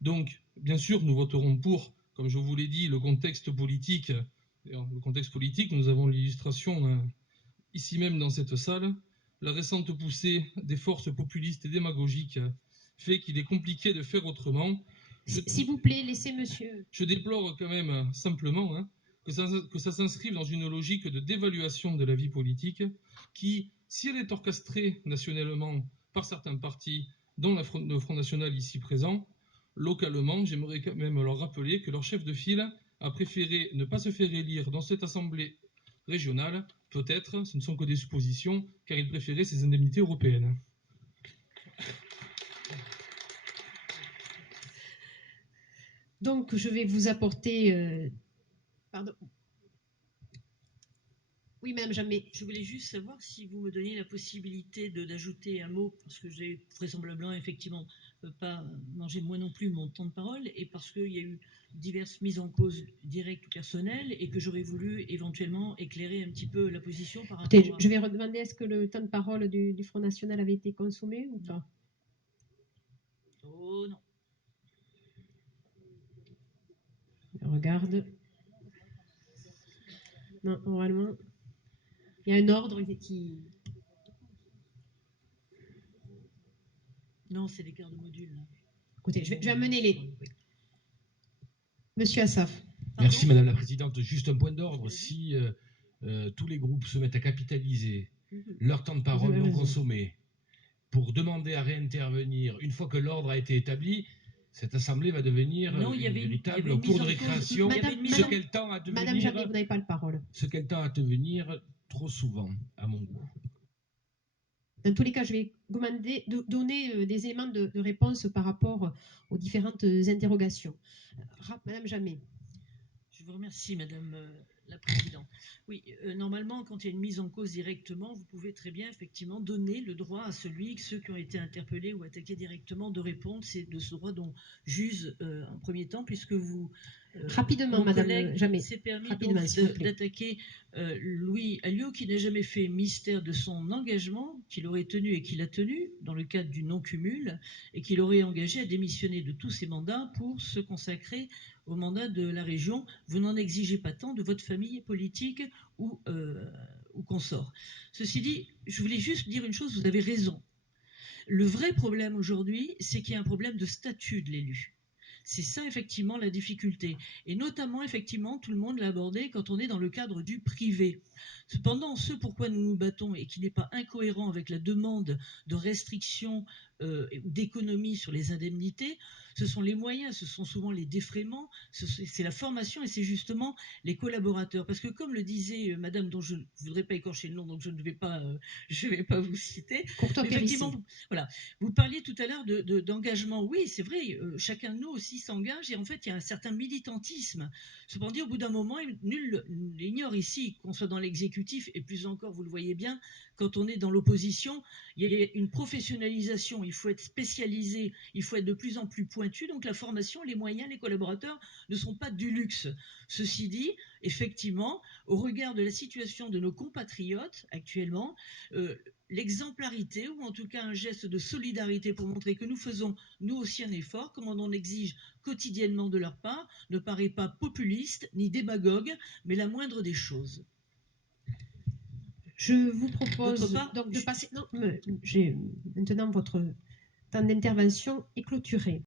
Donc, bien sûr, nous voterons pour, comme je vous l'ai dit, le contexte politique. Le contexte politique, nous avons l'illustration ici même dans cette salle. La récente poussée des forces populistes et démagogiques fait qu'il est compliqué de faire autrement. S'il vous plaît, laissez monsieur. Je déplore quand même simplement que ça s'inscrive dans une logique de dévaluation de la vie politique qui, si elle est orchestrée nationalement par certains partis, dont le Front National ici présent, localement, j'aimerais quand même leur rappeler que leur chef de file a préféré ne pas se faire élire dans cette assemblée régionale. Peut-être, ce ne sont que des suppositions, car il préférait ses indemnités européennes. Donc, je vais vous apporter... Pardon. Oui, Madame Jamais. Je voulais juste savoir si vous me donniez la possibilité d'ajouter un mot, parce que j'ai vraisemblablement, effectivement, pas mangé moi non plus mon temps de parole, et parce qu'il y a eu diverses mises en cause directes ou personnelles, et que j'aurais voulu éventuellement éclairer un petit peu la position par rapport à... Je vais redemander, est-ce que le temps de parole du Front National avait été consommé ou pas? Oh non. Je regarde. Non, normalement, il y a un ordre qui... Non, c'est l'écart de module. Là. Écoutez, je vais amener les... Oui. Monsieur Assaf. Pardon. Merci Madame la Présidente. Juste un point d'ordre. Si tous les groupes se mettent à capitaliser leur temps de parole non consommé pour demander à réintervenir une fois que l'ordre a été établi, cette assemblée va devenir une véritable cour de récréation. Ce qu'elle tend à devenir, Madame Jamais, vous n'avez pas la parole. Ce qu'elle tend à devenir trop souvent, à mon goût. Dans tous les cas, je vais demander de donner des éléments de réponse par rapport aux différentes interrogations. Madame Jamais. Je vous remercie, Madame la Présidente. Oui, normalement, quand il y a une mise en cause directement, vous pouvez très bien, effectivement, donner le droit à ceux qui ont été interpellés ou attaqués directement de répondre. C'est de ce droit dont j'use en premier temps, puisque vous... Rapidement, Madame Jamais. s'est permis d'attaquer Louis Alliot, qui n'a jamais fait mystère de son engagement, qu'il aurait tenu et qu'il a tenu dans le cadre du non-cumul, et qu'il aurait engagé à démissionner de tous ses mandats pour se consacrer au mandat de la région. Vous n'en exigez pas tant de votre famille politique ou consort. Ceci dit, je voulais juste dire une chose, vous avez raison. Le vrai problème aujourd'hui, c'est qu'il y a un problème de statut de l'élu. C'est ça, effectivement, la difficulté. Et notamment, effectivement, tout le monde l'a abordé quand on est dans le cadre du privé. Cependant, ce pourquoi nous nous battons et qui n'est pas incohérent avec la demande de restriction ou d'économie sur les indemnités, ce sont les moyens, ce sont souvent les défraiements, c'est la formation et c'est justement les collaborateurs. Parce que comme le disait madame, dont je ne voudrais pas écorcher le nom, donc je ne vais pas, vous citer. Effectivement, voilà. Vous parliez tout à l'heure d'engagement. Oui, c'est vrai, chacun de nous aussi s'engage et en fait, il y a un certain militantisme. Cependant, au bout d'un moment, nul n'ignore ici qu'on soit dans l'exécutif et plus encore, vous le voyez bien, quand on est dans l'opposition, il y a une professionnalisation. Il faut être spécialisé, il faut être de plus en plus pointu. Donc la formation, les moyens, les collaborateurs ne sont pas du luxe. Ceci dit, effectivement, au regard de la situation de nos compatriotes actuellement, l'exemplarité ou en tout cas un geste de solidarité pour montrer que nous faisons nous aussi un effort, comme on en exige quotidiennement de leur part, ne paraît pas populiste ni démagogue, mais la moindre des choses. Je vous propose donc de passer... Non, maintenant votre temps d'intervention est clôturé.